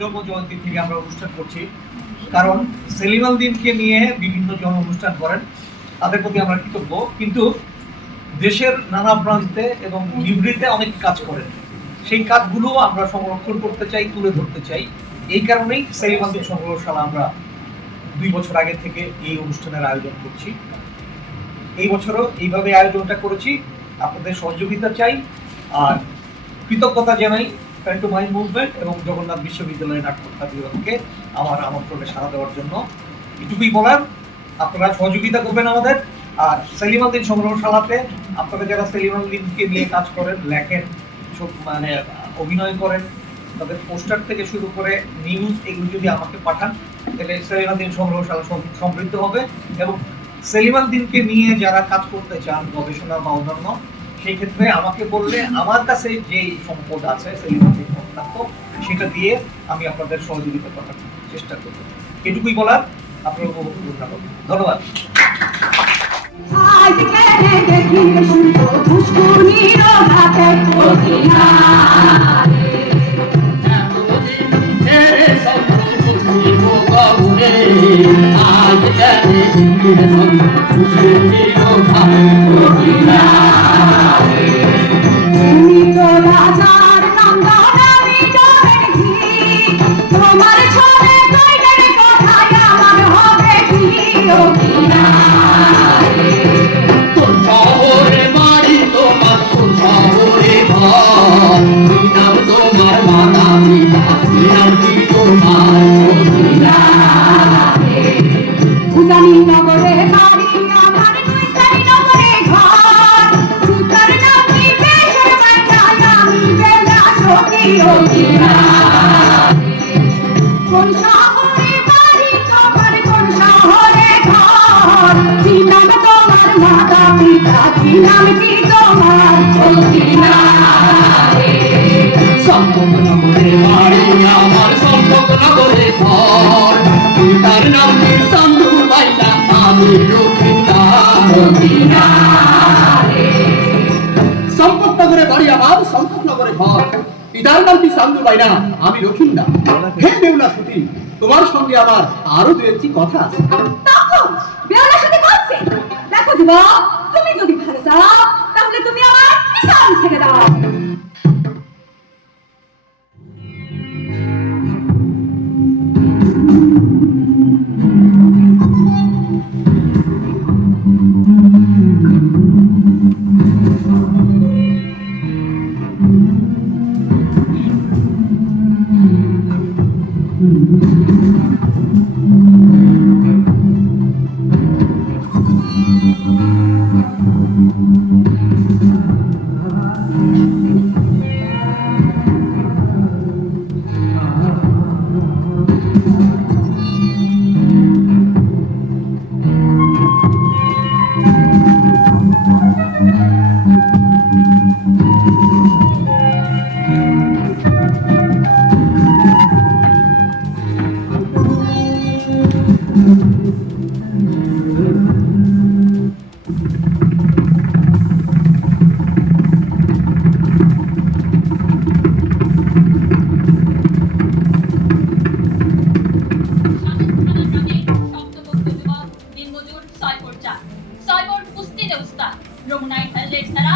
জন্ম জয়ন্তী থেকে আমরা অনুষ্ঠান করছি, কারণ সেলিম আল দীনকে নিয়ে বিভিন্ন জন অনুষ্ঠান করেন, তাদের প্রতি আমরা কৃতজ্ঞ। কিন্তু দেশের নানা প্রান্তে এবং নিভৃতে অনেক কাজ করেন, সেই কাজগুলো আমরা সংরক্ষণ করতে চাই, তুলে ধরতে চাই। এই কারণেই সেলিম আল দীন সংগ্রহশালা আমরা 2 বছর আগে থেকে এই অনুষ্ঠানের আয়োজন করছি। এই বছরও এইভাবে আয়োজনটা করেছি, আপনাদের সহযোগিতা চাই আর কৃতজ্ঞতা জানাই প্যান্টোমাইম মুভমেন্ট এবং জগন্নাথ বিশ্ববিদ্যালয়ের নাট্যকলা বিভাগকে আমার আমন্ত্রণে সাড়া দেওয়ার জন্য। এটুকুই বলার, আপনারা সহযোগিতা করবেন আমাদের। আর সেলিম আল দীন সংগ্রহশালাতে আপনারা যারা সেলিম আল দীনকে নিয়ে কাজ করেন, লেখেন, মানে অভিনয় করেন, তাদের পোস্টার থেকে শুরু করে নিউজ, এগুলো যদি আমাকে পাঠান তাহলে সেলিম আল দীন সংগ্রহশালা সমৃদ্ধ হবে। এবং সেলিম আল দীনকে নিয়ে যারা কাজ করতে চান, গবেষণা বা অন্যান্য, সেই ক্ষেত্রে আমাকে বললে আমার কাছে যে সম্পদ আছে সেলিম আল দীন সংক্রান্ত, সেটা দিয়ে আমি আপনাদের সহযোগিতা করার চেষ্টা করব। এটুকুই বলার, আপনারা উপভোগ করুন। ধন্যবাদ। সম্পদনগরে বাড়ি আমার, সম্পদনগরে ঘর, পিতার নাম কি সান্দু বাইনা, আমি লক্ষিন্দা। হে বেউলা সতী, তোমার সঙ্গে আমার আরো দু একটি কথা আছে। বেউলা সতী বলছে, দেখো যুবক, তুমি যদি ভালো চাও তাহলে তুমি আমার পিছন ছেড়ে দাও। রমনায় খেললে ছাড়া